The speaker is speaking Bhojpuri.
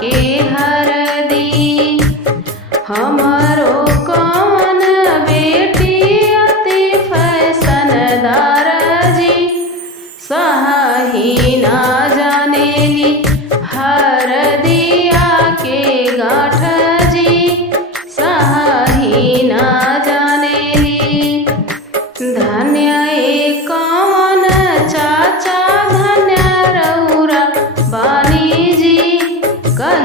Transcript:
के हरदी। हमारो कौन बेटी अति फैशनदार जी, सही ना जानेली हरदिया के गाँठ जी, सही ना जानेली। धन्य ए कौन चाचा धन्य रउरा बानी जी, कह